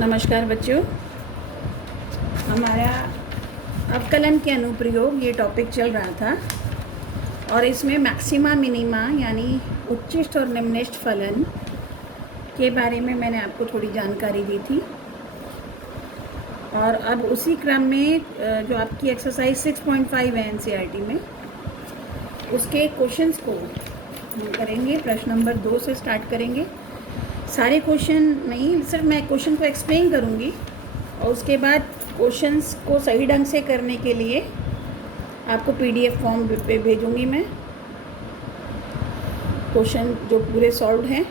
नमस्कार बच्चों, हमारा अवकलन के अनुप्रयोग ये टॉपिक चल रहा था और इसमें मैक्सिमा मिनिमा यानी उच्चिष्ट और निम्निष्ट फलन के बारे में मैंने आपको थोड़ी जानकारी दी थी। और अब उसी क्रम में जो आपकी एक्सरसाइज 6.5 है एनसीईआरटी में, उसके क्वेश्चंस को हम करेंगे। प्रश्न नंबर 2 से स्टार्ट करेंगे। सारे क्वेश्चन नहीं, सिर्फ मैं क्वेश्चन को एक्सप्लेन करूँगी और उसके बाद क्वेश्चंस को सही ढंग से करने के लिए आपको पीडीएफ फॉर्म पे भेजूँगी मैं, क्वेश्चन जो पूरे सॉल्व हैं।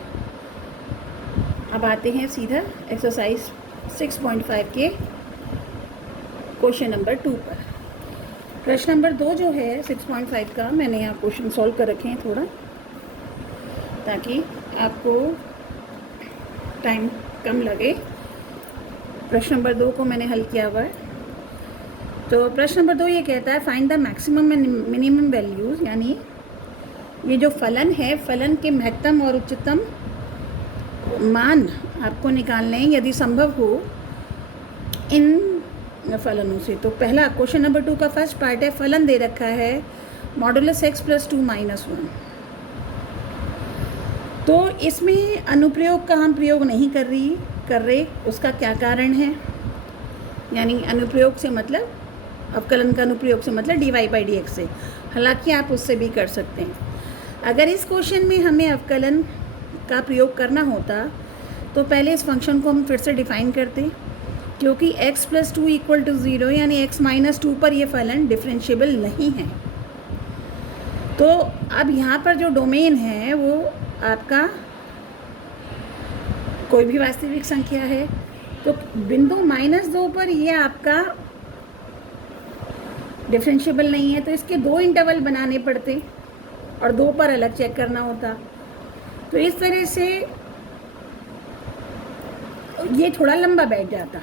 अब आते हैं सीधा एक्सरसाइज 6.5 के क्वेश्चन नंबर 2 पर। प्रश्न नंबर 2 जो है 6.5 का, मैंने यहाँ क्वेश्चन सॉल्व कर रखे हैं थोड़ा, ताकि आपको टाइम कम लगे। प्रश्न नंबर 2 को मैंने हल किया हुआ है। तो प्रश्न नंबर 2 ये कहता है find the maximum and minimum values, यानी ये जो फलन है, फलन के महत्तम और उच्चतम मान आपको निकालने हैं यदि संभव हो इन फलनों से। तो पहला क्वेश्चन नंबर 2 का फर्स्ट पार्ट है, फलन दे रखा है मॉडुलस x + 2 - 1। तो इसमें अनुप्रयोग का हम प्रयोग नहीं कर रहे। उसका क्या कारण है? यानी अनुप्रयोग से मतलब अवकलन का अनुप्रयोग से मतलब dy/dx से, हालांकि आप उससे भी कर सकते हैं। अगर इस क्वेश्चन में हमें अवकलन का प्रयोग करना होता तो पहले इस फंक्शन को हम फिर से डिफाइन करते, क्योंकि x + 2 = 0 यानी x - 2 पर यह फलन डिफरेंशिएबल नहीं है। तो अब यहाँ पर जो डोमेन है वो आपका कोई भी वास्तविक संख्या है। तो बिंदु -2 पर ये आपका डिफरेंशिएबल नहीं है, तो इसके 2 इंटरवल बनाने पड़ते और 2 पर अलग चेक करना होता। तो इस तरह से ये थोड़ा लंबा बैठ जाता।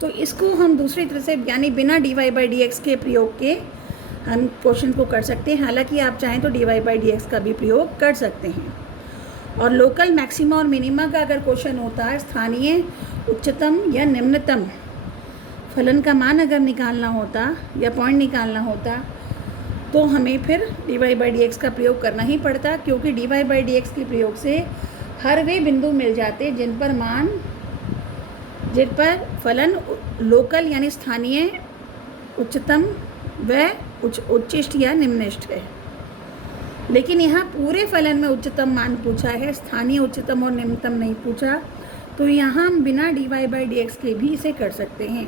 तो इसको हम दूसरी तरह से, यानी बिना dy/dx के प्रयोग के हम क्वेश्चन को कर सकते हैं। हालांकि आप चाहें तो dy/dx का भी प्रयोग कर सकते हैं। और लोकल मैक्सिमा और मिनिमा का अगर क्वेश्चन होता है, स्थानीय उच्चतम या निम्नतम फलन का मान अगर निकालना होता या पॉइंट निकालना होता, तो हमें फिर dy/dx का प्रयोग करना ही पड़ता, क्योंकि dy/dx के प्रयोग से हर वे बिंदु मिल जाते जिन पर फलन लोकल यानी स्थानीय उच्चतम व उच्चिष्ट या निम्निष्ट है। लेकिन यहाँ पूरे फलन में उच्चतम मान पूछा है, स्थानीय उच्चतम और निम्नतम नहीं पूछा। तो यहाँ हम बिना dy/dx के भी इसे कर सकते हैं।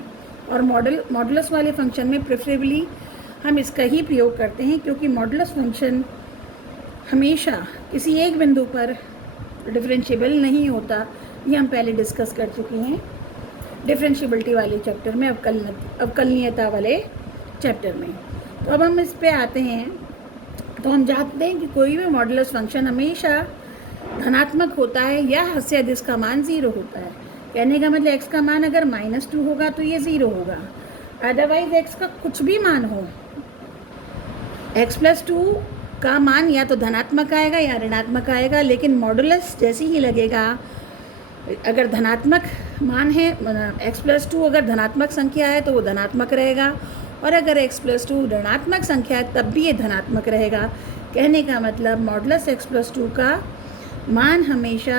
और मॉडुलस वाले फंक्शन में प्रेफरेबली हम इसका ही प्रयोग करते हैं, क्योंकि मॉडुलस फंक्शन हमेशा किसी एक बिंदु पर डिफरेंशिएबल नहीं होता। ये हम पहले डिस्कस कर चुके हैं डिफरेंशिएबिलिटी वाले चैप्टर में, अवकलनीयता वाले चैप्टर में। तो अब हम इस पे आते हैं। तो हम जानते हैं कि कोई भी मॉडुलस फंक्शन हमेशा धनात्मक होता है या हद से अधिक इसका मान 0 होता है। कहने का मतलब x का मान अगर -2 होगा तो ये 0 होगा, अदरवाइज x का कुछ भी मान हो, x + 2 का मान या तो धनात्मक आएगा या ऋणात्मक आएगा। लेकिन मॉडुलस जैसे ही लगेगा, अगर धनात्मक मान है, x + 2 अगर धनात्मक संख्या है तो वो धनात्मक रहेगा, और अगर x + 2 ऋणात्मक संख्या है तब भी ये धनात्मक रहेगा। कहने का मतलब मॉडुलस x + 2 का मान हमेशा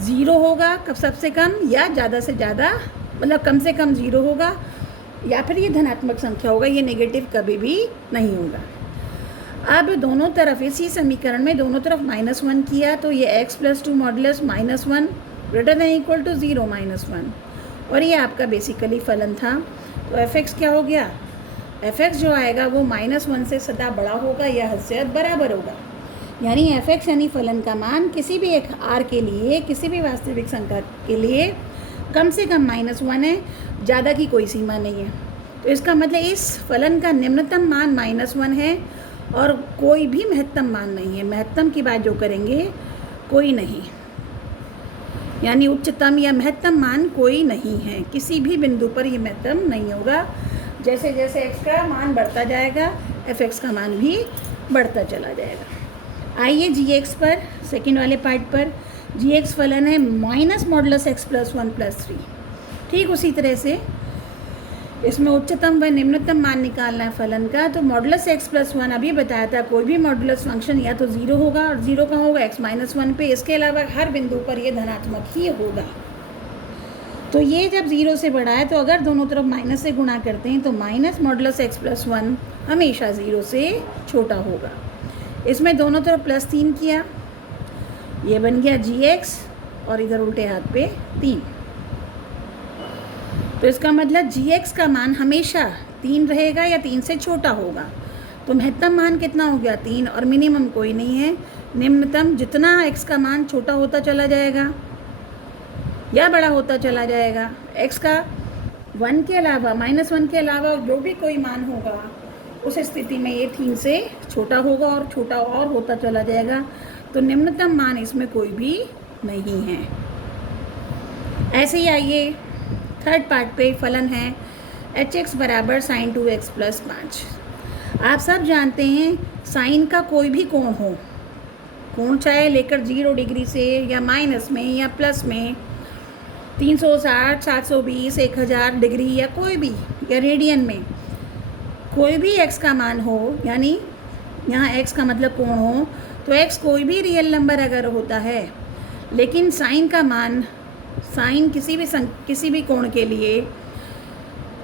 0 होगा, कब सबसे कम, या ज़्यादा से ज़्यादा मतलब कम से कम 0 होगा, या फिर ये धनात्मक संख्या होगा, ये नेगेटिव कभी भी नहीं होगा। अब दोनों तरफ इसी समीकरण में दोनों तरफ -1 किया, तो ये x + 2 मॉडुलस -1 ≥ 0 -1, और ये आपका बेसिकली फलन था। तो f(x) क्या हो गया? f(x) जो आएगा वो -1 से सदा बड़ा होगा या हद से बराबर होगा। यानी f(x) यानी फलन का मान किसी भी एक r के लिए, किसी भी वास्तविक संख्या के लिए कम से कम -1 है, ज़्यादा की कोई सीमा नहीं है। तो इसका मतलब इस फलन का निम्नतम मान -1 है और कोई भी महत्तम मान नहीं है। महत्तम की बात जो करेंगे कोई नहीं, यानी उच्चतम या महत्तम मान कोई नहीं है। किसी भी बिंदु पर ये महत्तम नहीं होगा। जैसे जैसे x का मान बढ़ता जाएगा, f(x) का मान भी बढ़ता चला जाएगा। आइए gx पर, सेकेंड वाले पार्ट पर। जी एक्स फलन है minus modulus x plus 1 plus 3। ठीक उसी तरह से इसमें उच्चतम व निम्नतम मान निकालना है फलन का। तो मॉडुलस x प्लस 1 अभी बताया था, कोई भी मॉडुलस फंक्शन या तो 0 होगा, और 0 कहाँ होगा, x माइनस 1 पे। इसके अलावा हर बिंदु पर ये धनात्मक ही होगा। तो ये जब 0 से बड़ा है, तो अगर दोनों तरफ माइनस से गुणा करते हैं तो माइनस मॉडुलस x प्लस 1 हमेशा 0 से छोटा होगा। इसमें दोनों तरफ प्लस 3 किया, ये बन गया gx, और इधर उल्टे हाथ पे 3। तो इसका मतलब gx का मान हमेशा 3 रहेगा या 3 से छोटा होगा। तो महत्तम मान कितना हो गया, 3, और मिनिमम कोई नहीं है। निम्नतम जितना x का मान छोटा होता चला जाएगा या बड़ा होता चला जाएगा, x का 1 के अलावा, -1 के अलावा जो भी कोई मान होगा, उस स्थिति में ये 3 से छोटा होगा और छोटा और होता चला जाएगा। तो निम्नतम मान इसमें कोई भी नहीं है। ऐसे ही आइए थर्ड पार्ट पे फलन है hx बराबर साइन 2x प्लस 5। आप सब जानते हैं साइन का कोई भी कोण हो, कोण चाहे लेकर 0 डिग्री से या माइनस में या प्लस में, 360, 720, 1000 डिग्री या कोई भी, या रेडियन में कोई भी x का मान हो, यानी यहाँ x का मतलब कोण हो, तो x कोई भी रियल नंबर अगर होता है, लेकिन साइन का मान, साइन किसी भी कोण के लिए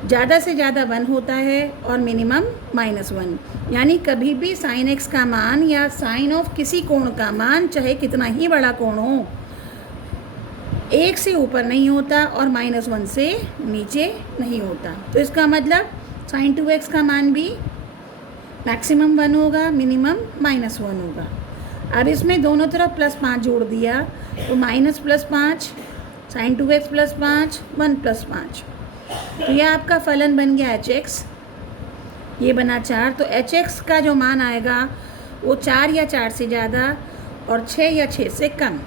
ज़्यादा से ज़्यादा 1 होता है और मिनिमम -1। यानी कभी भी साइन x का मान या साइन ऑफ किसी कोण का मान, चाहे कितना ही बड़ा कोण हो, 1 से ऊपर नहीं होता और -1 से नीचे नहीं होता। तो इसका मतलब साइन 2x का मान भी मैक्सिमम 1 होगा, मिनिमम -1 होगा। अब इसमें दोनों तरफ +5 जोड़ दिया, तो minus +5 sign 2x plus 5, 1 plus 5। तो यह आपका फलन बन गया hx, ये बना 4। तो hx का जो मान आएगा वो 4 या 4 से ज़्यादा और 6 या 6 से कम।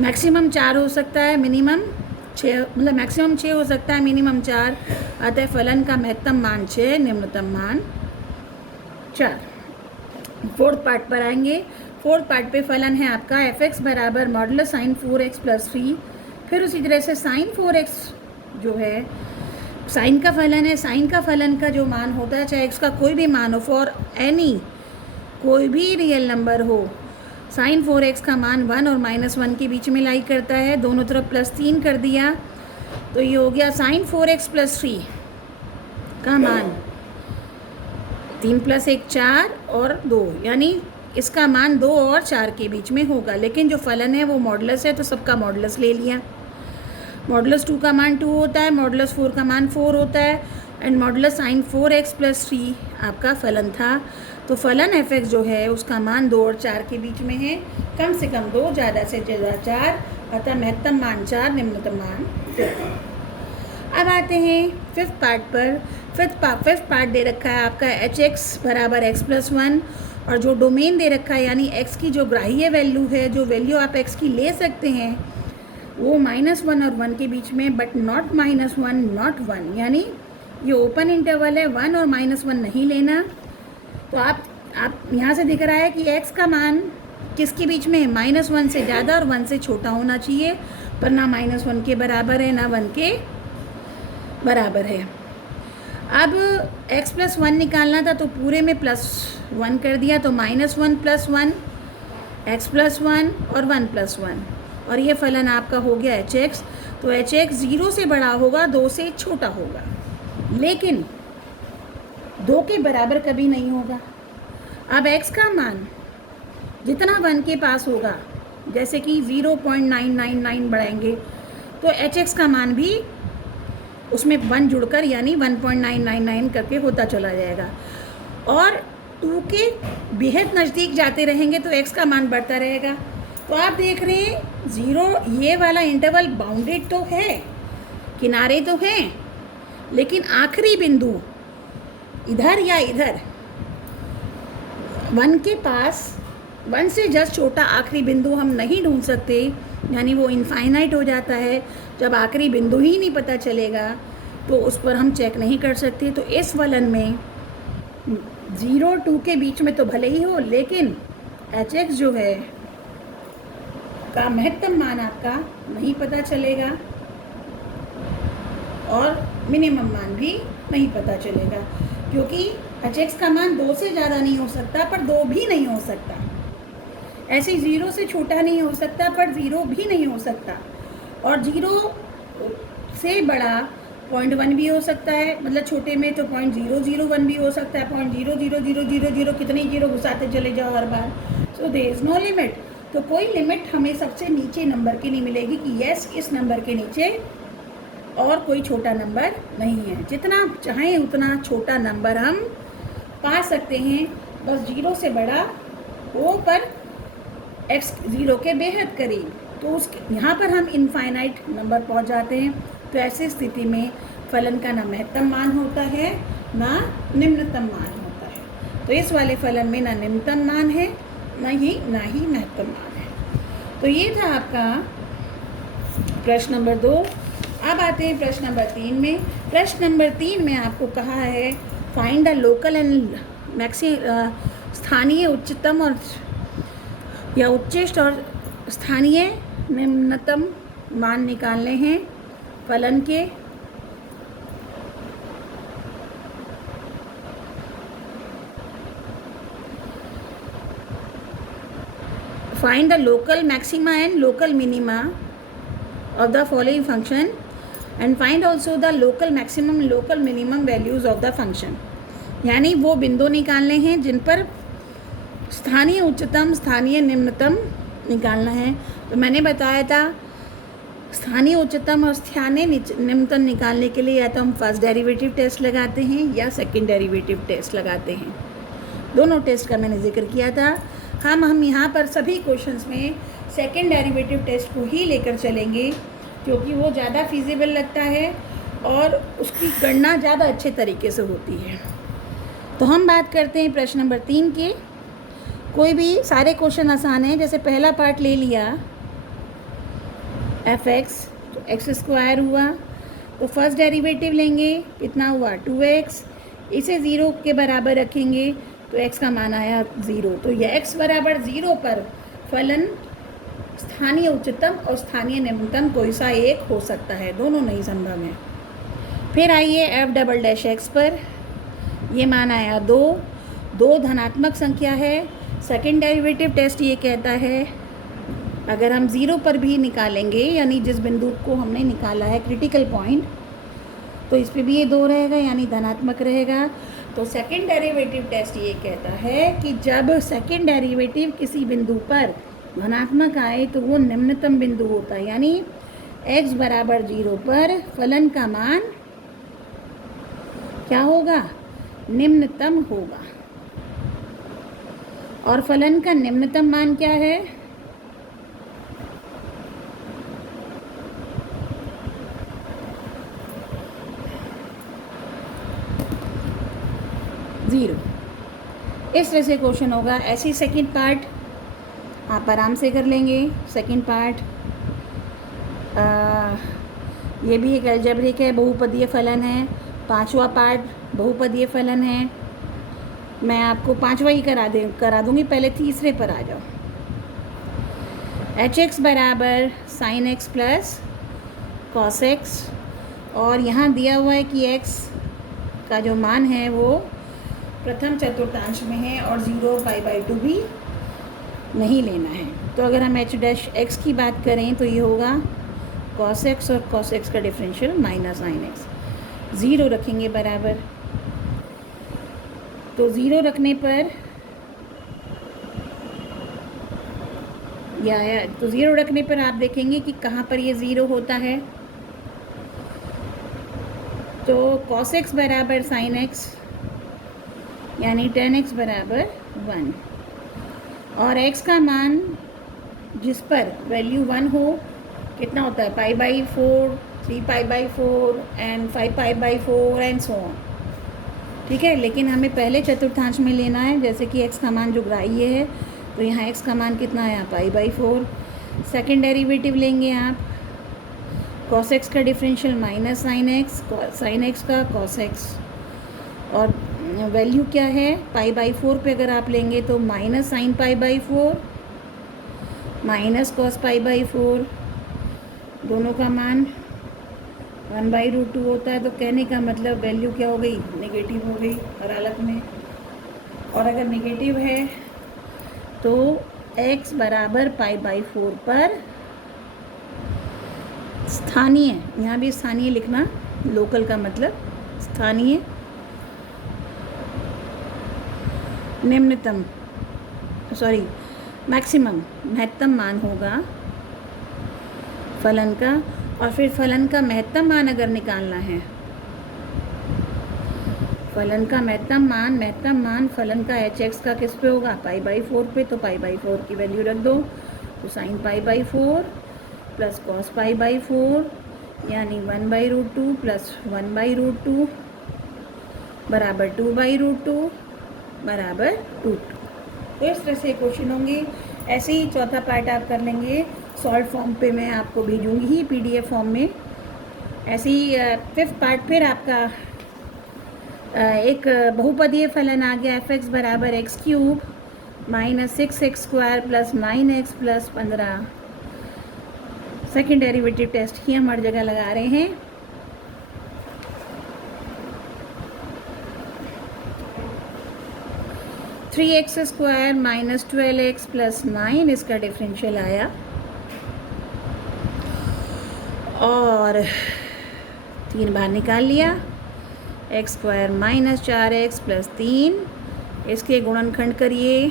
मैक्सिमम 4 हो सकता है, मिनिमम 6, मतलब मैक्सिमम 6 हो सकता है, मिनिमम 4। अतः फलन का महत्तम मान 6, निम्नतम मान 4। फोर्थ पार्ट पर आएंगे। फोर्थ पार्ट पे फलन है आपका fx बराबर मॉडुलस साइन 4x प्लस 3। फिर उसी तरह से साइन 4x जो है साइन का फलन है, साइन का फलन का जो मान होता है, चाहे x का कोई भी मान हो, फॉर एनी कोई भी रियल नंबर हो, साइन 4x का मान 1 और -1 के बीच में लाई करता है। दोनों तरफ +3 कर दिया, तो ये हो गया साइन 4x प्लस 3 का मान 3 + 1 4 और 2, यानी इसका मान 2 और 4 के बीच में होगा। लेकिन जो फलन है वो मॉडुलस है, तो सबका मॉडुलस ले लिया। मॉडुलस 2 का मान 2 होता है, मॉडुलस 4 का मान 4 होता है, and modulus sign 4x plus 3 आपका फलन था। तो फलन fx जो है उसका मान 2 और 4 के बीच में है, कम से कम 2, ज़्यादा से ज़्यादा 4, अतः महत्तम मान 4, निम्नतम मान 2। अब आते हैं फिफ्थ पार्ट पर। फिफ्थ पार्ट दे रखा है आपका hx बराबर x प्लस 1, और जो डोमेन दे रखा है, यानी x की जो ग्राह्य वैल्यू है, जो वैल्यू आप x की ले सकते हैं, वो -1 और 1 के बीच में, बट नॉट -1 नॉट 1, यानी ये ओपन इंटरवल है, 1 और -1 नहीं लेना। तो आप यहाँ से दिख रहा है कि x का मान किसके बीच में है, -1 से ज़्यादा और 1 से छोटा होना चाहिए, पर ना -1 के बराबर है ना 1 के बराबर है। अब x प्लस 1 निकालना था, तो पूरे में +1 कर दिया, तो -1 + 1, x प्लस 1 और 1 + 1, और ये फलन आपका हो गया hx। तो hx 0 से बड़ा होगा, 2 से छोटा होगा, लेकिन 2 के बराबर कभी नहीं होगा। अब x का मान जितना 1 के पास होगा, जैसे कि 0.999 बढ़ाएंगे, तो hx का मान भी उसमें 1 जुड़कर, यानी 1.999 करके होता चला जाएगा। और 2 के बेहद नज़दीक जाते रहेंगे तो x का मान बढ़ता रहेगा। तो आप देख रहे हैं 0, ये वाला इंटरवल बाउंडेड तो है, किनारे तो हैं, लेकिन आखिरी बिंदु इधर या इधर 1 के पास, 1 से जस्ट छोटा आखिरी बिंदु हम नहीं ढूंढ सकते, यानी वो इनफाइनाइट हो जाता है। जब आखिरी बिंदु ही नहीं पता चलेगा तो उस पर हम चेक नहीं कर सकते। तो इस फलन में 0 2 के बीच में तो भले ही हो, लेकिन hx जो है का महत्तम मान आपका नहीं पता चलेगा। और मिनिमम मान भी नहीं पता चलेगा, क्योंकि hx का मान 2 से ज़्यादा नहीं हो सकता पर 2 भी नहीं हो सकता, ऐसे 0 से छोटा नहीं हो सकता पर 0 भी नहीं हो सकता, और 0 से बड़ा 0.1 भी हो सकता है, मतलब छोटे में तो 0.001 भी हो सकता है, 0.00000 कितने जीरो घुसाते चले जाओ हर बार। So there is no limit. तो कोई लिमिट हमें सबसे नीचे नंबर की नहीं मिलेगी कि यस इस नंबर के नीचे और कोई छोटा नंबर नहीं है। जितना चाहें उतना छोटा नंबर हम पा सकते हैं, बस 0 से बड़ा हो पर x 0 के बेहद करीब। तो उस यहाँ पर हम इनफाइनाइट नंबर पहुँच जाते हैं। तो ऐसी स्थिति में फलन का ना महत्तम मान होता है ना निम्नतम मान होता है। तो इस वाले फलन में ना निम्नतम मान है ना ही महत्तम मान है। तो ये था आपका प्रश्न नंबर 2। अब आते हैं प्रश्न नंबर 3 में। प्रश्न नंबर 3 में आपको कहा है फाइंड द लोकल एंड स्थानीय उच्चतम और या उच्चिष्ट और स्थानीय निम्नतम मान निकालने हैं फलन के। Find the local maxima and local minima of the following function and find also the local maximum local minimum values of the function। यानी वो बिंदु निकालने हैं जिन पर स्थानीय उच्चतम स्थानीय निम्नतम निकालना है। तो मैंने बताया था स्थानीय उच्चतम और स्थानीय निम्नतम निकालने के लिए या तो हम फर्स्ट डेरिवेटिव टेस्ट लगाते हैं या सेकंड डेरिवेटिव टेस्ट लगाते हैं। दोनों टेस्ट का मैंने जिक्र किया था। हम यहाँ पर सभी क्वेश्चंस में सेकंड डेरिवेटिव टेस्ट को ही लेकर चलेंगे, क्योंकि वो ज़्यादा फिजिबल लगता है और उसकी गणना ज़्यादा अच्छे तरीके से होती है। तो हम बात करते हैं प्रश्न नंबर 3 के। कोई भी सारे क्वेश्चन आसान हैं। जैसे पहला पार्ट ले लिया fx, तो एक्स स्क्वायर हुआ, तो फर्स्ट डेरिवेटिव लेंगे, कितना हुआ 2x, इसे 0 के बराबर रखेंगे तो x का मान आया 0। तो यह x बराबर 0 पर फलन स्थानीय उच्चतम और स्थानीय निम्नतम कोई सा एक हो सकता है, दोनों नहीं संभव है। फिर आइए f"x पर, ये मान आया 2 धनात्मक संख्या है। सेकंड डेरिवेटिव टेस्ट ये कहता है अगर हम 0 पर भी निकालेंगे, यानी जिस बिंदु को हमने निकाला है क्रिटिकल पॉइंट, तो इस पर भी ये 2 रहेगा यानी धनात्मक रहेगा। तो सेकंड डेरिवेटिव टेस्ट ये कहता है कि जब सेकंड डेरिवेटिव किसी बिंदु पर धनात्मक आए तो वो निम्नतम बिंदु होता है, यानी x बराबर 0 पर फलन का मान क्या होगा, निम्नतम होगा। और फलन का निम्नतम मान क्या है, ज़ीरो। इस तरह से क्वेश्चन होगा। ऐसी सेकंड पार्ट आप आराम से कर लेंगे। सेकंड पार्ट ये भी एक अलजेब्रिक है, बहुपदीय फलन है। पांचवा पार्ट बहुपदीय फलन है। मैं आपको पांचवा ही करा दूँगी, पहले तीसरे पर आ जाओ। hx बराबर sin x plus cos x, और यहाँ दिया हुआ है कि x का जो मान है वो प्रथम चतुर्थांश में है और 0π/2 भी नहीं लेना है। तो अगर हम h' की बात करें तो ये होगा cos x और cos x का डिफरेंशियल माइनस sin x। 0 रखेंगे बराबर, तो 0 रखने पर या तो 0 रखने पर आप देखेंगे कि कहाँ पर ये 0 होता है। तो cos x बराबर sin x यानी tan x बराबर 1, और x का मान जिस पर वैल्यू 1 हो कितना होता है π/4, 3π/4 एंड 5π/4 एंड सो ऑन। ठीक है, लेकिन हमें पहले चतुर्थांश में लेना है, जैसे कि x का मान जो ग्राह्य है, तो यहाँ x का मान कितना आया π/4। सेकेंड डेरिवेटिव लेंगे आप, cos x का डिफरेंशियल माइनस sin x का cos x, और वैल्यू क्या है π/4 पे अगर आप लेंगे तो माइनस sin π/4 माइनस cos π/4, दोनों का मान 1/√2 होता है तो कहने का मतलब वैल्यू क्या हो गई, नेगेटिव हो गई हर हालत में। और अगर नेगेटिव है तो x बराबर π/4 पर स्थानीय, यहाँ भी स्थानीय लिखना, लोकल का मतलब स्थानीय निम्नतम मैक्सिमम महत्तम मान होगा फलन का। और फिर फलन का महत्तम मान अगर निकालना है, फलन का महत्तम मान फलन का hx का किस पे होगा, π/4 पे, तो π/4 की वैल्यू रख दो, तो sin π/4 प्लस cos π/4 यानी 1/√2 प्लस 1/√2 बराबर 2/√2 बराबर 2। तो इस तरह से क्वेश्चन होंगे। ऐसे ही चौथा पार्ट आप कर लेंगे, सॉल्व फॉर्म पे मैं आपको भेजूंगी ही PDF फॉर्म में। ऐसे ही फिफ्थ पार्ट फिर आपका एक बहुपदीय फलन आ गया, f(x) बराबर x³ minus 6x² plus 9x plus 15। Second derivative test ही हम हर जगह लगा रहे हैं। Three x square minus 12x plus 9 इसका डिफरेंशियल आया, और 3 बार निकाल लिया। x² माइनस 4x प्लस 3 इसके गुणनखंड करिए,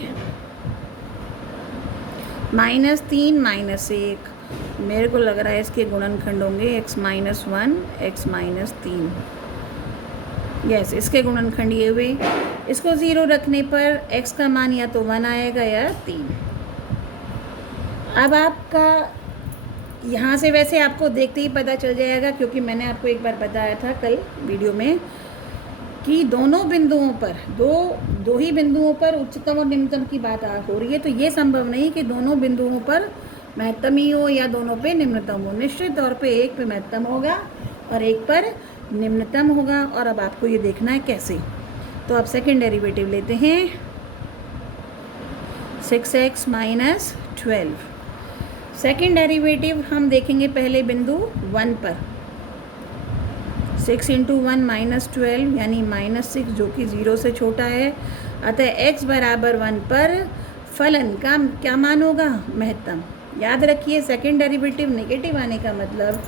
-3 -1, मेरे को लग रहा है इसके गुणनखंड होंगे x minus 1 x minus 3। Yes, इसके गुणनखंड ये हुए। इसको 0 रखने पर x का मान या तो 1 आएगा या 3। अब आपका यहाँ से वैसे आपको देखते ही पता चल जाएगा, क्योंकि मैंने आपको एक बार बताया था कल वीडियो में कि दोनों बिंदुओं पर दो ही बिंदुओं पर उच्चतम और निम्नतम की बात हो रही है। तो ये संभव नहीं कि दोनों बिंदुओं पर महत्तम ही हो या दोनों पे निम्नतम हो। निश्चित तौर पे एक पे महत्तम होगा और एक पर निम्नतम होगा। और अब आपको ये देखना है कैसे। तो आप सेकेंड डेरिवेटिव लेते हैं, 6x माइनस 12। सेकेंड डेरिवेटिव हम देखेंगे पहले बिंदु 1 पर। 6 × 1 माइनस 12 यानी -6 जो कि 0 से छोटा है। अतः x बराबर 1 पर फलन का क्या मान होगा, महत्तम। याद रखिए सेकेंड डेरिवेटिव नेगेटिव आने का मतलब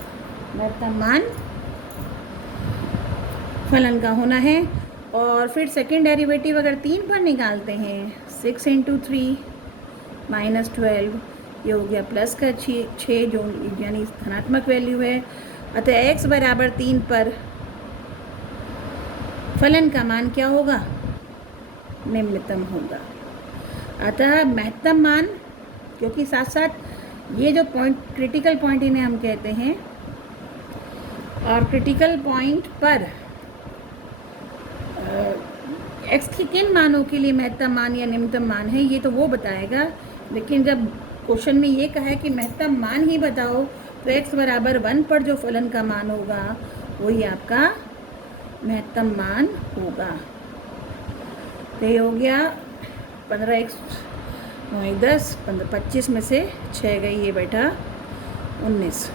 महत्तम मान फलन का होना है। और फिर सेकेंड डेरिवेटिव अगर 3 पर निकालते हैं, 6 × 3 माइनस 12 ये हो गया प्लस का 6 जो यानी धनात्मक वैल्यू है। अतः x बराबर 3 पर फलन का मान क्या होगा, निम्नतम होगा। अतः महत्तम मान, क्योंकि साथ साथ ये जो पॉइंट क्रिटिकल पॉइंट इन्हें हम कहते हैं, और क्रिटिकल पॉइंट पर x की किन मानों के लिए महत्तम मान या निम्नतम मान है ये तो वो बताएगा। लेकिन जब क्वेश्चन में ये कहा है कि महत्तम मान ही बताओ, तो x बराबर 1 पर जो फलन का मान होगा वही आपका महत्तम मान होगा। तो ये हो गया 15x 9 10 15 25 में से 6 गई, ये बैठा 19।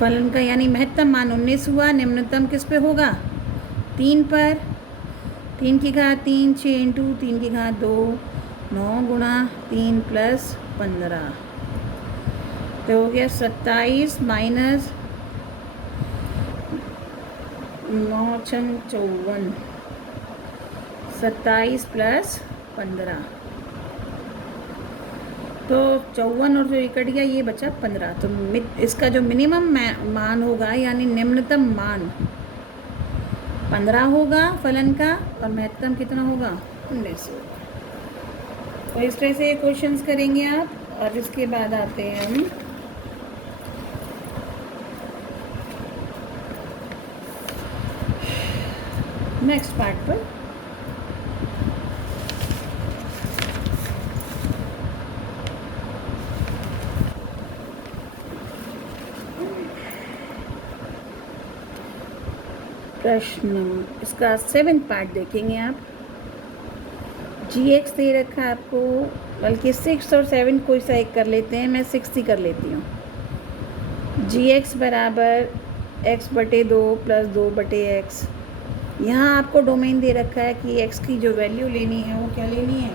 फलन का यानी महत्तम मान 19 हुआ। निम्नतम किस पे होगा, 3 पर। 3 की घात 3, 6 × 3 की घात 2, 9 × 3 प्लस 15। तो हो गया 27 माइनस 9 × 54, 27 प्लस 15। तो 54 और जो कट गया ये बचा 15। तो इसका जो मिनिमम मान होगा यानी निम्नतम मान 15 होगा फलन का, और महत्तम कितना होगा, 19 होगा। तो इस तरह से क्वेश्चंस करेंगे आप। और इसके बाद आते हैं हम नेक्स्ट पार्ट पर। प्रश्न इसका 7th पार्ट देखेंगे आप। gx दे रखा है आपको, बल्कि 6 और 7 कोई सा एक कर लेते हैं, मैं 6 ही कर लेती हूँ। जी एक्स बराबर एक्स बटे 2 प्लस 2 बटे एक्स। यहाँ आपको डोमेन दे रखा है कि एक्स की जो वैल्यू लेनी है वो क्या लेनी है,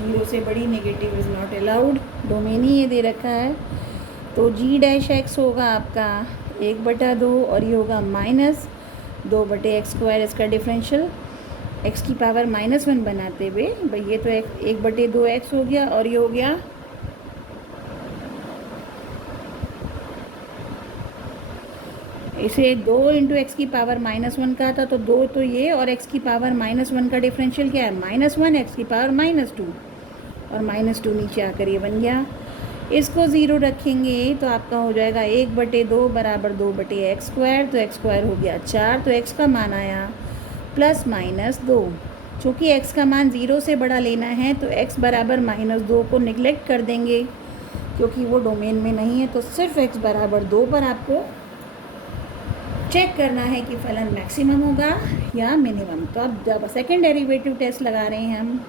0 से बड़ी, negative is not allowed, domain ही ये दे रखा है। तो जी डैश एक्स होगा आपका 1/2 और ये होगा -2 बटे एक्स स्क्वायर, इसका डिफरेंशियल एक्स की पावर -1 बनाते हुए भाई ये तो 1/2 एक्स हो गया और ये हो गया इसे 2 इंटू एक्स की पावर -1 कहा था, तो 2 तो ये और एक्स की पावर -1 का डिफरेंशियल क्या है, -1 एक्स की पावर -2 और -2 नीचे आकर ये बन गया। इसको 0 रखेंगे तो आपका हो जाएगा 1/2 बराबर 2 बटे एक्स स्क्वायर, तो एक्स स्क्वायर हो गया 4, तो एक्स का मान आया +-2। चूँकि एक्स का मान 0 से बड़ा लेना है तो एक्स बराबर -2 को निगलेक्ट कर देंगे क्योंकि वो डोमेन में नहीं है, तो सिर्फ एक्स बराबर 2 पर आपको चेक करना है कि फलन मैक्सिमम होगा या मिनिमम। तो अब जब सेकेंड डेरिवेटिव टेस्ट लगा रहे हैं हम,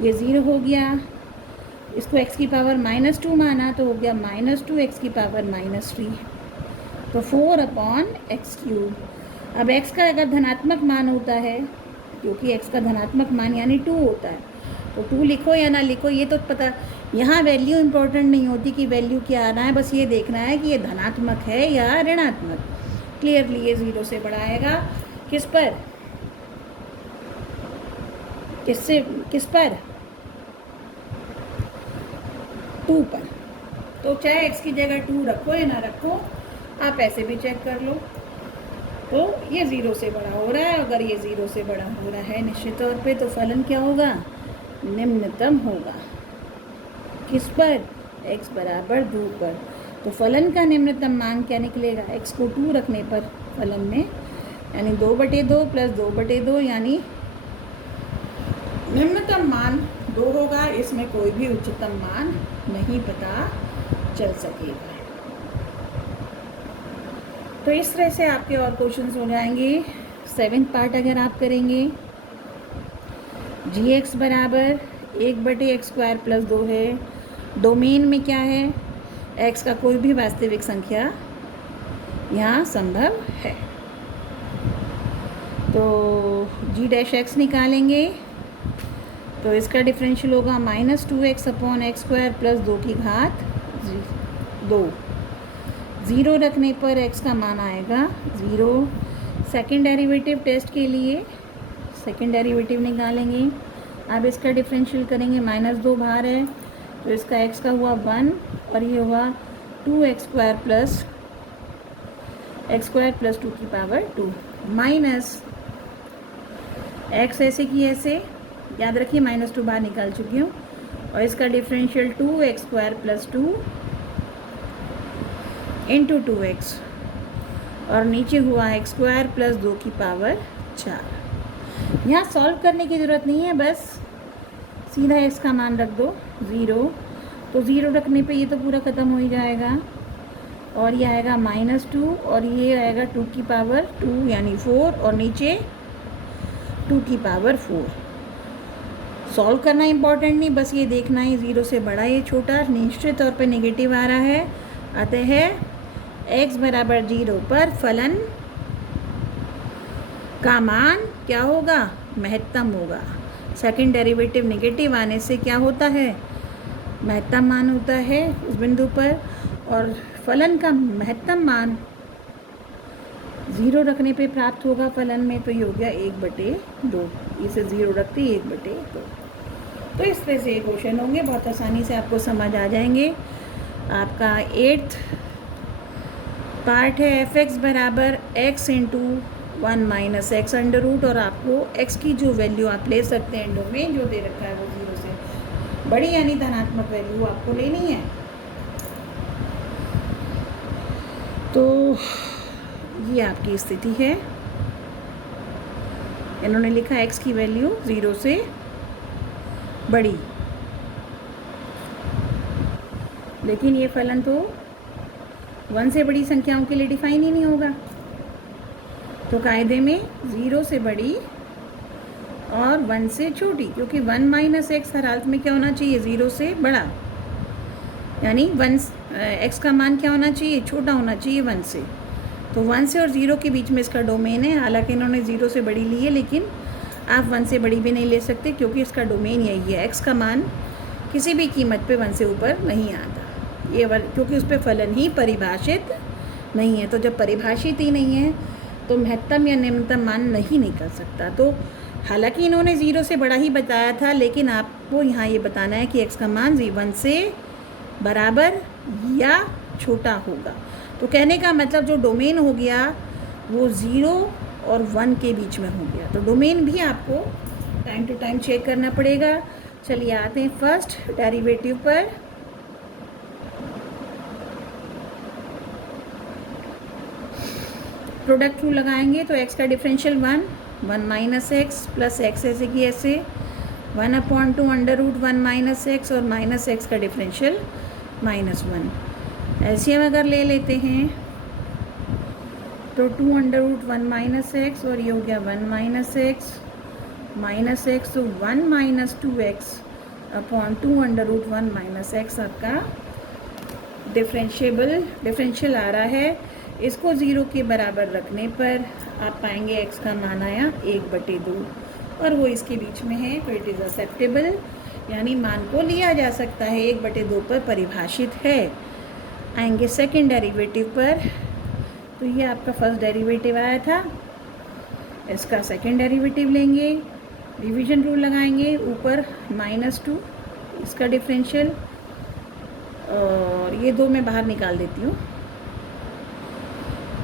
ये 0 हो गया, इसको x की पावर -2 माना तो हो गया -2 x की पावर -3, तो 4/x³। अब x का अगर धनात्मक मान होता है, क्योंकि x का धनात्मक मान यानी 2 होता है, तो 2 लिखो या ना लिखो ये तो पता, यहाँ वैल्यू इम्पोर्टेंट नहीं होती कि वैल्यू क्या आना है, बस ये देखना है कि ये धनात्मक है या ऋणात्मक। क्लियरली ये 0 से बड़ा आएगा, किस पर, किस पर, 2 पर। तो चाहे x की जगह 2 रखो या ना रखो, आप ऐसे भी चेक कर लो। तो ये 0 से बड़ा हो रहा है, अगर ये 0 से बड़ा हो रहा है निश्चित तौर पे, तो फलन क्या होगा, निम्नतम होगा। किस पर, x बराबर 2 पर। तो फलन का निम्नतम मान क्या निकलेगा, x को 2 रखने पर फलन में, यानी 2/2 प्लस 2/2, यानी निम्नतम मान 2 होगा, इसमें कोई भी उच्चतम मान नहीं पता चल सकेगा। तो इस तरह से आपके और क्वेश्चंस हो जाएंगे। 7th पार्ट अगर आप करेंगे, जी एक्स बराबर 1/x² प्लस 2 है, डोमेन में क्या है, x का कोई भी वास्तविक संख्या यहाँ संभव है। तो जी डैश एक्स निकालेंगे तो इसका डिफरेंशियल होगा -2x/x² प्लस 2 की घात 2। 0 रखने पर x का मान आएगा 0। सेकेंड डेरिवेटिव टेस्ट के लिए सेकेंड डेरिवेटिव निकालेंगे, अब इसका डिफरेंशियल करेंगे, -2 बाहर है तो इसका x का हुआ 1 और ये हुआ 2x² प्लस 2 की पावर 2 माइनस x ऐसे की ऐसे, याद रखिए -2 बाहर निकाल चुकी हूँ, और इसका differential 2x² plus 2 into 2x और नीचे हुआ x² प्लस 2 की पावर 4। यहाँ सॉल्व करने की ज़रूरत नहीं है, बस सीधा इसका मान रख दो 0, तो 0 रखने पे ये तो पूरा ख़त्म हो ही जाएगा और ये आएगा -2 और ये आएगा 2 की पावर 2 यानी 4 और नीचे 2 की पावर 4। सॉल्व करना इम्पॉर्टेंट नहीं, बस ये देखना है 0 से बड़ा ये छोटा, निश्चित तौर पे नेगेटिव आ रहा है, अतः x बराबर 0 पर फलन का मान क्या होगा, महत्तम होगा। सेकंड डेरिवेटिव नेगेटिव आने से क्या होता है, महत्तम मान होता है उस बिंदु पर, और फलन का महत्तम मान 0 रखने पे प्राप्त होगा फलन में, तो ये हो गया 1/2, इसे 0 रखते ही 1/2। तो इस तरह से ये क्वेश्चन होंगे, बहुत आसानी से आपको समझ आ जाएंगे। आपका 8th पार्ट है f(x) बराबर x into 1 minus X under root, और आपको x की जो वैल्यू आप ले सकते हैं, डोमेन जो दे रखा है वो 0 से बड़ी यानी धनात्मक वैल्यू आपको लेनी है। तो ये आपकी स्थिति है, इन्होंने लिखा x की वैल्यू 0 से बड़ी, लेकिन ये फलन तो 1 से बड़ी संख्याओं के लिए डिफाइन ही नहीं होगा। तो कायदे में 0 से बड़ी और 1 से छोटी, क्योंकि 1 माइनस एक्स हर हालत में क्या होना चाहिए, 0 से बड़ा, यानी 1 एक्स का मान क्या होना चाहिए, छोटा होना चाहिए 1 से। तो 1 से और 0 के बीच में इसका डोमेन है। हालांकि इन्होंने 0 से बड़ी ली है, लेकिन आप 1 से बड़ी भी नहीं ले सकते क्योंकि इसका डोमेन यही है। एक्स का मान किसी भी कीमत पे 1 से ऊपर नहीं आता, ये क्योंकि उस पर फलन ही परिभाषित नहीं है। तो जब परिभाषित ही नहीं है तो महत्तम या निम्नतम मान नहीं निकल सकता। तो हालांकि इन्होंने 0 से बड़ा ही बताया था, लेकिन आपको यहाँ ये बताना है कि एक्स का मान 1 से बराबर या छोटा होगा। तो कहने का मतलब जो डोमेन हो गया वो 0 और 1 के बीच में हो गया। तो डोमेन भी आपको टाइम टू टाइम चेक करना पड़ेगा। चलिए आते हैं फर्स्ट डेरिवेटिव पर। प्रोडक्ट रूल लगाएंगे तो x का differential 1 minus x plus x ऐसे कि ऐसे 1/2 अंडर रूट 1 माइनस एक्स और माइनस एक्स का डिफरेंशियल -1। एलसीएम अगर ले लेते हैं तो 2 अंडर रूट 1 माइनस एक्स और ये हो गया 1 माइनस एक्स तो 1 minus 2x/2 under root 1 minus X आपका डिफरेंशियल आ रहा है। इसको 0 के बराबर रखने पर आप पाएंगे x का मान आया 1/2 और वो इसके बीच में है, तो इट इज़ एक्सेप्टेबल, यानी मान को लिया जा सकता है, 1/2 पर परिभाषित है। आएंगे सेकंड डेरिवेटिव पर, तो ये आपका फर्स्ट डेरिवेटिव आया था, इसका सेकंड डेरिवेटिव लेंगे, डिवीजन रूल लगाएंगे, ऊपर -2 इसका डिफरेंशियल और ये 2 मैं बाहर निकाल देती हूँ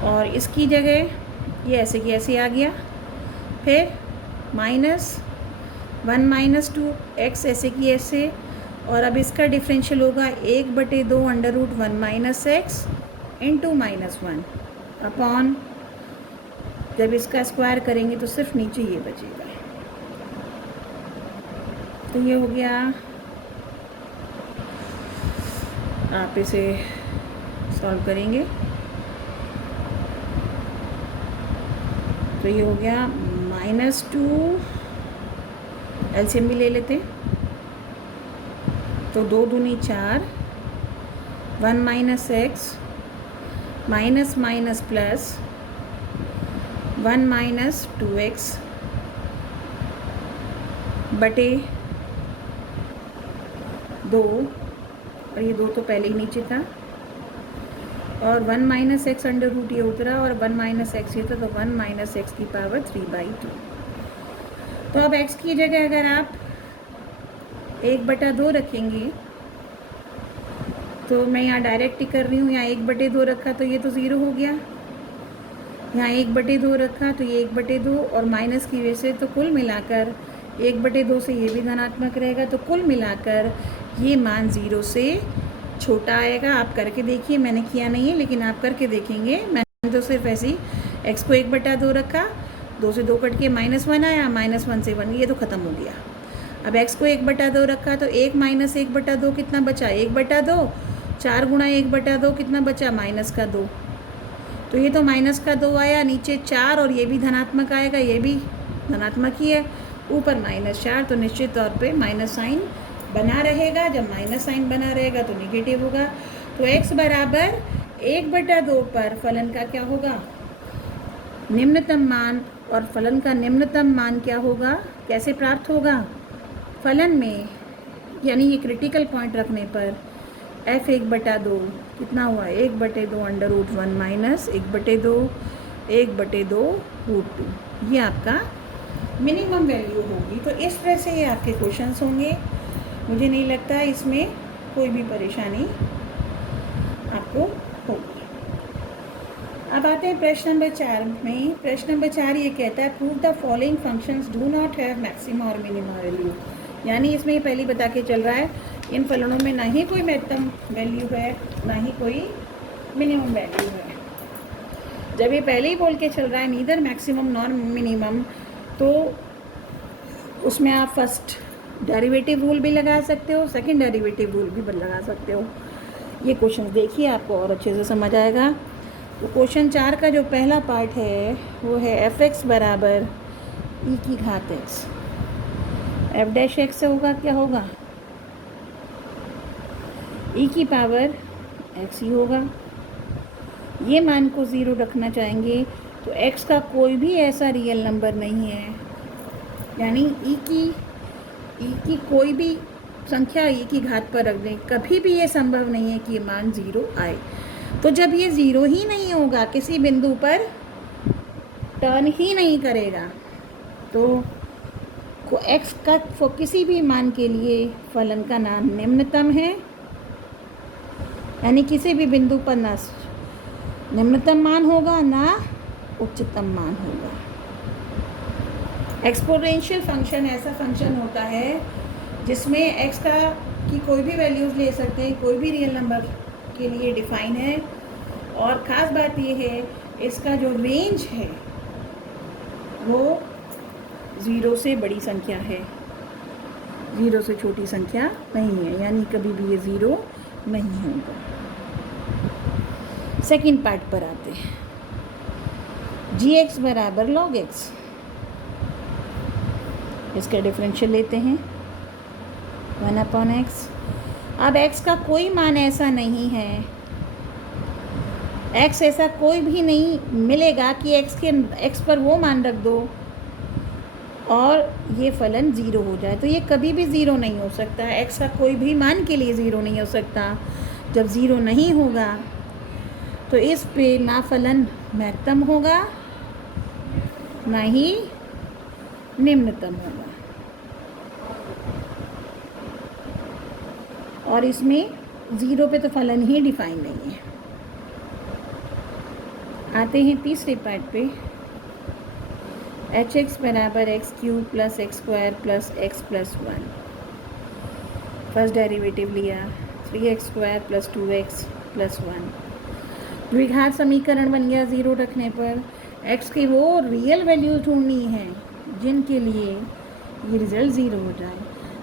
और इसकी जगह ये ऐसे की ऐसे आ गया। फिर -1 माइनस 2x ऐसे की ऐसे और अब इसका डिफरेंशियल होगा 1/2 under root 1 minus X into -1 upon, जब इसका स्क्वायर करेंगे तो सिर्फ नीचे ये बचेगा। तो ये हो गया, आप इसे सॉल्व करेंगे तो ये हो गया -2, एलसीएम भी ले लेते हैं, तो 2 दूनी 4, 1 minus x minus minus plus 1 minus 2x बटे 2 और ये 2 तो पहले ही नीचे था और 1 माइनस एक्स अंडर रूट ये उतरा और 1 माइनस एक्स ये था, तो 1 माइनस एक्स की पावर 3/2। तो अब x की जगह अगर आप 1/2 रखेंगे तो मैं यहाँ डायरेक्ट ही कर रही हूँ, यहाँ 1/2 रखा तो ये तो 0 हो गया, यहाँ 1/2 रखा तो ये 1/2 और माइनस की वजह से तो कुल मिलाकर 1/2 से ये भी धनात्मक रहेगा, तो कुल मिलाकर ये मान 0 से छोटा आएगा। आप करके देखिए, मैंने किया नहीं है लेकिन आप करके देखेंगे। मैंने तो सिर्फ ऐसे ही x को 1/2 रखा, 2 से 2 कट के -1 आया, -1 से 1 ये तो ख़त्म हो गया। अब x को 1/2 रखा तो 1 माइनस 1/2 कितना बचा, 1/2, 4 गुणा 1/2 कितना बचा, -2, तो ये तो -2 आया, नीचे 4 और ये भी धनात्मक आएगा, ये भी धनात्मक ही है, ऊपर -4, तो निश्चित तौर पे माइनस साइन बना रहेगा। जब माइनस साइन बना रहेगा तो निगेटिव होगा। तो x बराबर 1/2 पर फलन का क्या होगा, निम्नतम मान, और फलन का निम्नतम मान क्या होगा, कैसे प्राप्त होगा, फलन में, यानी ये क्रिटिकल पॉइंट रखने पर f 1/2 कितना हुआ, 1/2 अंडर रूट 1 माइनस 1/2 रूट 2, ये आपका मिनिमम वैल्यू होगी। तो इस तरह से ये आपके क्वेश्चंस होंगे। मुझे नहीं लगता इसमें कोई भी परेशानी आपको होगी। अब आते हैं प्रश्न नंबर 4 में। प्रश्न नंबर 4 ये कहता है prove the following functions do not have maxima और मिनिमा वैल्यू, यानी इसमें ये पहले बता के चल रहा है इन फलनों में ना ही कोई महत्तम वैल्यू है ना ही कोई मिनिमम वैल्यू है। जब ये पहले ही बोल के चल रहा है नीदर मैक्सिमम नॉर मिनिमम, तो उसमें आप फर्स्ट डेरिवेटिव रूल भी लगा सकते हो, सेकंड डेरिवेटिव रूल भी लगा सकते हो। ये क्वेश्चन देखिए आपको और अच्छे से समझ आएगा। तो क्वेश्चन 4 का जो पहला पार्ट है वो है f(x) बराबर e की घात x, f'(x) से होगा क्या होगा, e की पावर एक्स ही होगा। ये मान को 0 रखना चाहेंगे तो एक्स का कोई भी ऐसा रियल नंबर नहीं है, यानी ई की कोई भी संख्या ई की घात पर रख दें, कभी भी ये संभव नहीं है कि ये मान 0 आए। तो जब ये 0 ही नहीं होगा, किसी बिंदु पर टर्न ही नहीं करेगा, तो एक्स का किसी भी मान के लिए फलन का नाम निम्नतम है, यानी किसी भी बिंदु पर ना निम्नतम मान होगा ना उच्चतम मान होगा। एक्सपोनेंशियल फंक्शन ऐसा फंक्शन होता है जिसमें एक्स की कोई भी वैल्यूज़ ले सकते हैं, कोई भी रियल नंबर के लिए डिफाइन है। और ख़ास बात ये है, इसका जो रेंज है वो 0 से बड़ी संख्या है, 0 से छोटी संख्या नहीं है, यानी कभी भी ये 0 नहीं होगा। सेकंड पार्ट पर आते हैं। g(x) बराबर log x, इसका डिफरेंशियल लेते हैं 1/x। अब x का कोई मान ऐसा नहीं है, x ऐसा कोई भी नहीं मिलेगा कि x पर वो मान रख दो और ये फलन 0 हो जाए। तो ये कभी भी 0 नहीं हो सकता, x का कोई भी मान के लिए 0 नहीं हो सकता। जब 0 नहीं होगा तो इस पे ना फलन महत्तम होगा ना ही निम्नतम होगा, और इसमें 0 पे तो फलन ही डिफाइन नहीं है। आते हैं तीसरे पार्ट पे। h(x) बराबर x³ + x² + x+1। First derivative लिया 3x² + 2x + 1। द्विघात समीकरण बन गया 0 रखने पर। x की वो रियल वैल्यू ढूंढनी है जिनके लिए ये रिज़ल्ट 0 हो जाए।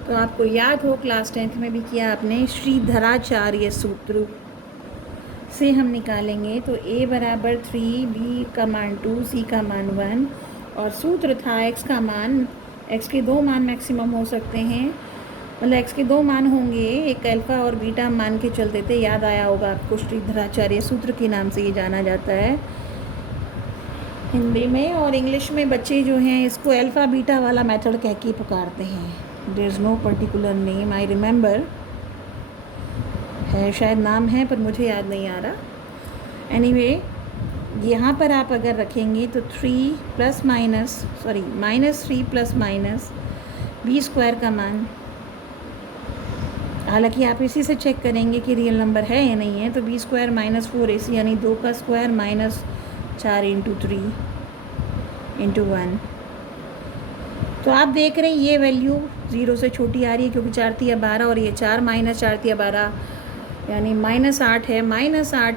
तो आपको याद हो क्लास 10th में भी किया आपने, श्रीधराचार्य सूत्र से हम निकालेंगे। तो a बराबर 3, b का मान 2, c का मान 1, और सूत्र था x का मान, x के 2 मान मैक्सिमम हो सकते हैं, मतलब x के 2 मान होंगे, एक अल्फ़ा और बीटा मान के चलते थे। याद आया होगा आपको, श्रीधराचार्य सूत्र के नाम से ये जाना जाता है हिंदी में, और इंग्लिश में बच्चे जो हैं इसको अल्फ़ा बीटा वाला मेथड कह के पुकारते हैं। There is no particular name, I remember है, शायद नाम है पर मुझे याद नहीं आ रहा। एनीवे, यहाँ पर आप अगर रखेंगे तो -3 + b² का मान, हालांकि आप इसी से चेक करेंगे कि रियल नंबर है या नहीं है। तो b² - 4ac यानी 2 का स्क्वायर -4 × 3 × 1। तो आप देख रहे हैं ये वैल्यू 0 से छोटी आ रही है, क्योंकि 4 × 12 और ये 4 - 4 × 12 यानी -8 है। -8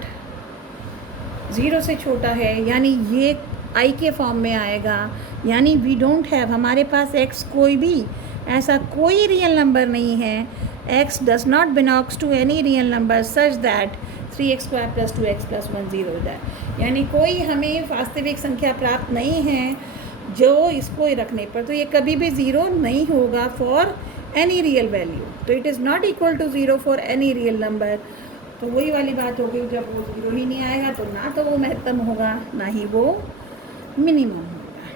0 से छोटा है, यानी ये i के फॉर्म में आएगा, यानी वी डोंट हैव, हमारे पास x कोई भी ऐसा कोई रियल नंबर नहीं है। x does not belongs to any real number such that 3x² + 2x + 1 0 हो जाए, यानी कोई हमें वास्तविक संख्या प्राप्त नहीं है जो इसको रखने पर तो ये कभी भी 0 नहीं होगा फॉर एनी रियल वैल्यू। तो it is not equal to 0 for any real number. तो वही वाली बात होगी, जब वो 0 ही नहीं आएगा तो ना तो वो महत्तम होगा ना ही वो मिनिमम होगा।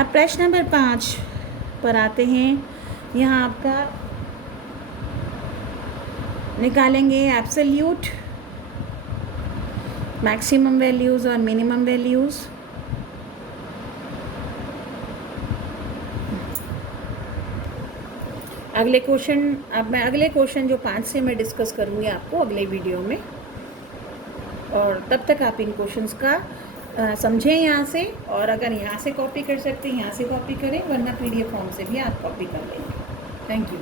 अब प्रश्न नंबर 5 पर आते हैं। यहाँ आपका निकालेंगे एब्सोल्यूट मैक्सिमम वैल्यूज़ और मिनिमम वैल्यूज़। अगले क्वेश्चन जो 5 से मैं डिस्कस करूँगी आपको अगले वीडियो में, और तब तक आप इन क्वेश्चंस का समझें यहाँ से, और अगर यहाँ से कॉपी कर सकते हैं यहाँ से कॉपी करें, वरना PDF फॉर्म से भी आप कॉपी कर लेंगे। Thank you.